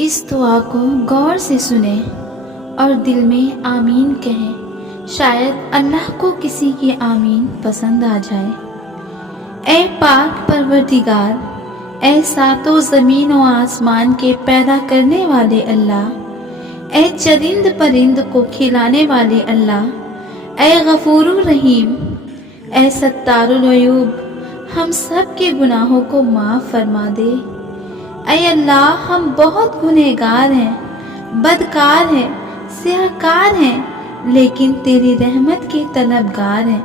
اس دعا کو غور سے سنیں اور دل میں آمین کہیں، شاید اللہ کو کسی کی آمین پسند آ جائے۔ اے پاک پروردگار، اے ساتوں زمین و آسمان کے پیدا کرنے والے اللہ، اے چرند پرند کو کھلانے والے اللہ، اے غفور الرحیم، اے ستار العیوب، ہم سب کے گناہوں کو معاف فرما دے۔ اے اللہ، ہم بہت گنہگار ہیں، بدکار ہیں، سیاہکار ہیں، لیکن تیری رحمت کے طلبگار ہیں۔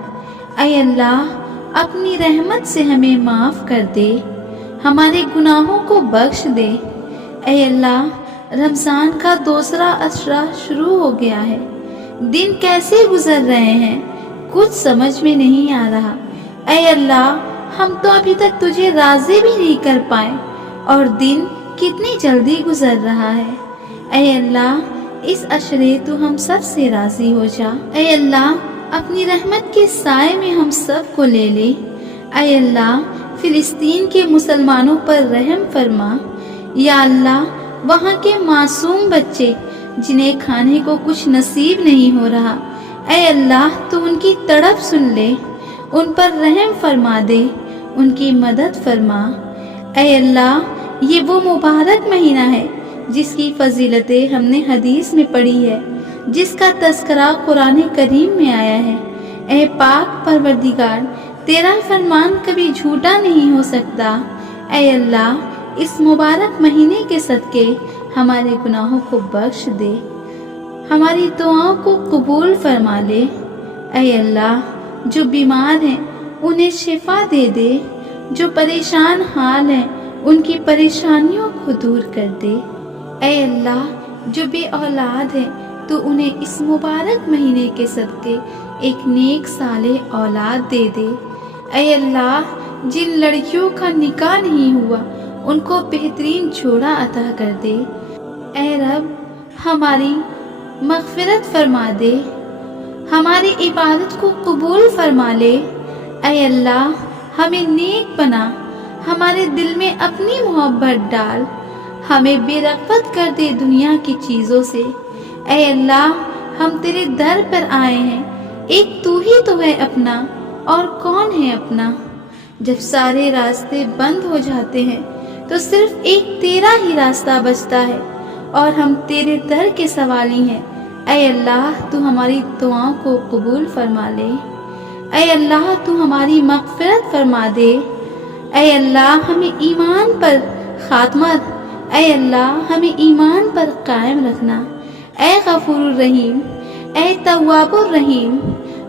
اے اللہ، اپنی رحمت سے ہمیں معاف کر دے، ہمارے گناہوں کو بخش دے۔ اے اللہ، رمضان کا دوسرا عشرہ شروع ہو گیا ہے، دن کیسے گزر رہے ہیں کچھ سمجھ میں نہیں آ رہا۔ اے اللہ، ہم تو ابھی تک تجھے راضی بھی نہیں کر پائے اور دن کتنی جلدی گزر رہا ہے۔ اے اللہ، اس عشرے تو ہم سب سے راضی ہو جا۔ اے اللہ، اپنی رحمت کے سائے میں ہم سب کو لے لے۔ اے اللہ، فلسطین کے مسلمانوں پر رحم فرما۔ یا اللہ، وہاں کے معصوم بچے جنہیں کھانے کو کچھ نصیب نہیں ہو رہا، اے اللہ تو ان کی تڑپ سن لے، ان پر رحم فرما دے، ان کی مدد فرما۔ اے اللہ، یہ وہ مبارک مہینہ ہے جس کی فضیلتیں ہم نے حدیث میں پڑھی ہے، جس کا تذکرہ قرآن کریم میں آیا ہے۔ اے پاک پروردگار، تیرا فرمان کبھی جھوٹا نہیں ہو سکتا۔ اے اللہ، اس مبارک مہینے کے صدقے ہمارے گناہوں کو بخش دے، ہماری دعاؤں کو قبول فرما لے۔ اے اللہ، جو بیمار ہیں انہیں شفا دے دے، جو پریشان حال ہیں ان کی پریشانیوں کو دور کر دے۔ اے اللہ، جو بے اولاد ہیں تو انہیں اس مبارک مہینے کے صدقے ایک نیک صالح اولاد دے دے۔ اے اللہ، جن لڑکیوں کا نکاح نہیں ہوا ان کو بہترین جوڑا عطا کر دے۔ اے رب، ہماری مغفرت فرما دے، ہماری عبادت کو قبول فرما لے۔ اے اللہ، ہمیں نیک بنا، ہمارے دل میں اپنی محبت ڈال، ہمیں بے رغبت کر دے دنیا کی چیزوں سے۔ اے اللہ، ہم تیرے در پر آئے ہیں، ایک تو ہی تو ہے اپنا، اور کون ہے اپنا؟ جب سارے راستے بند ہو جاتے ہیں تو صرف ایک تیرا ہی راستہ بچتا ہے، اور ہم تیرے در کے سوالی ہیں۔ اے اللہ، تو ہماری دعاؤں کو قبول فرما لے۔ اے اللہ، تو ہماری مغفرت فرما دے۔ اے اللہ، ہمیں ایمان پر خاتمہ، اے اللہ ہمیں ایمان پر قائم رکھنا۔ اے غفور الرحیم، اے تواب الرحیم،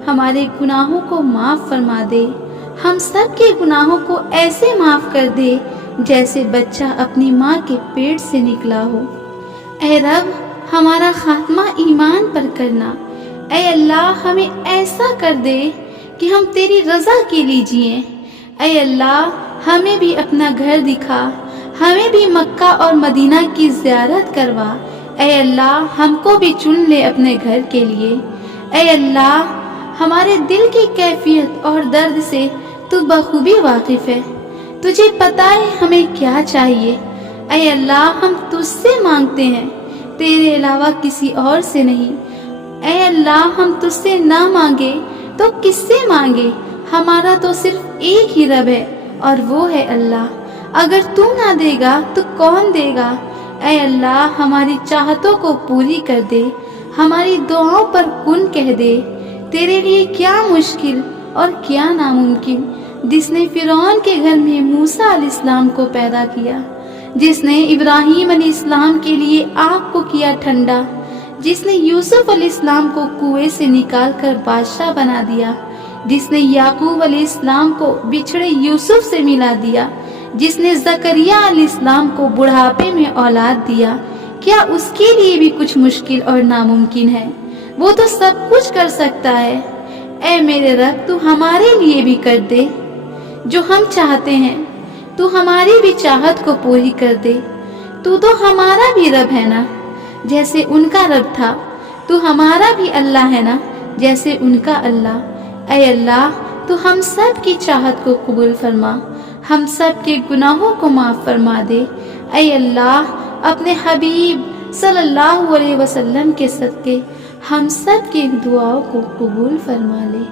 ہمارے گناہوں کو معاف فرما دے، ہم سب کے گناہوں کو ایسے معاف کر دے جیسے بچہ اپنی ماں کے پیٹ سے نکلا ہو۔ اے رب، ہمارا خاتمہ ایمان پر کرنا۔ اے اللہ، ہمیں ایسا کر دے کہ ہم تیری رضا کے لیے جئیں۔ اے اللہ، ہمیں بھی اپنا گھر دکھا، ہمیں بھی مکہ اور مدینہ کی زیارت کروا۔ اے اللہ، ہم کو بھی چن لے اپنے گھر کے لیے۔ اے اللہ، ہمارے دل کی کیفیت اور درد سے تو بخوبی واقف ہے، تجھے پتہ ہے ہمیں کیا چاہیے۔ اے اللہ، ہم تجھ سے مانگتے ہیں، تیرے علاوہ کسی اور سے نہیں۔ اے اللہ، ہم تجھ سے نہ مانگے تو کس سے مانگے؟ ہمارا تو صرف ایک ہی رب ہے اور وہ ہے اللہ۔ اگر تو نہ دے گا تو کون دے گا؟ اے اللہ، ہماری چاہتوں کو پوری کر دے، ہماری دعاؤں پر کن کہہ دے۔ تیرے لیے کیا مشکل اور کیا ناممکن، جس نے فرعون کے گھر میں موسیٰ علیہ السلام کو پیدا کیا، جس نے ابراہیم علیہ السلام کے لیے آگ کو کیا ٹھنڈا، جس نے یوسف علیہ السلام کو کنویں سے نکال کر بادشاہ بنا دیا، جس نے یعقوب علیہ السلام کو بچھڑے یوسف سے ملا دیا، جس نے زکریا علیہ السلام کو بڑھاپے میں اولاد دیا، کیا اس کے لیے بھی کچھ مشکل اور ناممکن ہے؟ وہ تو سب کچھ کر سکتا ہے۔ اے میرے رب، تو ہمارے لیے بھی کر دے جو ہم چاہتے ہیں، تو ہماری بھی چاہت کو پوری کر دے۔ تو ہمارا بھی رب ہے نا جیسے ان کا رب تھا، تو ہمارا بھی اللہ ہے نا جیسے ان کا اللہ۔ اے اللہ، تو ہم سب کی چاہت کو قبول فرما، ہم سب کے گناہوں کو معاف فرما دے۔ اے اللہ، اپنے حبیب صلی اللہ علیہ وسلم کے صدقے ہم سب کی دعاؤں کو قبول فرما لے،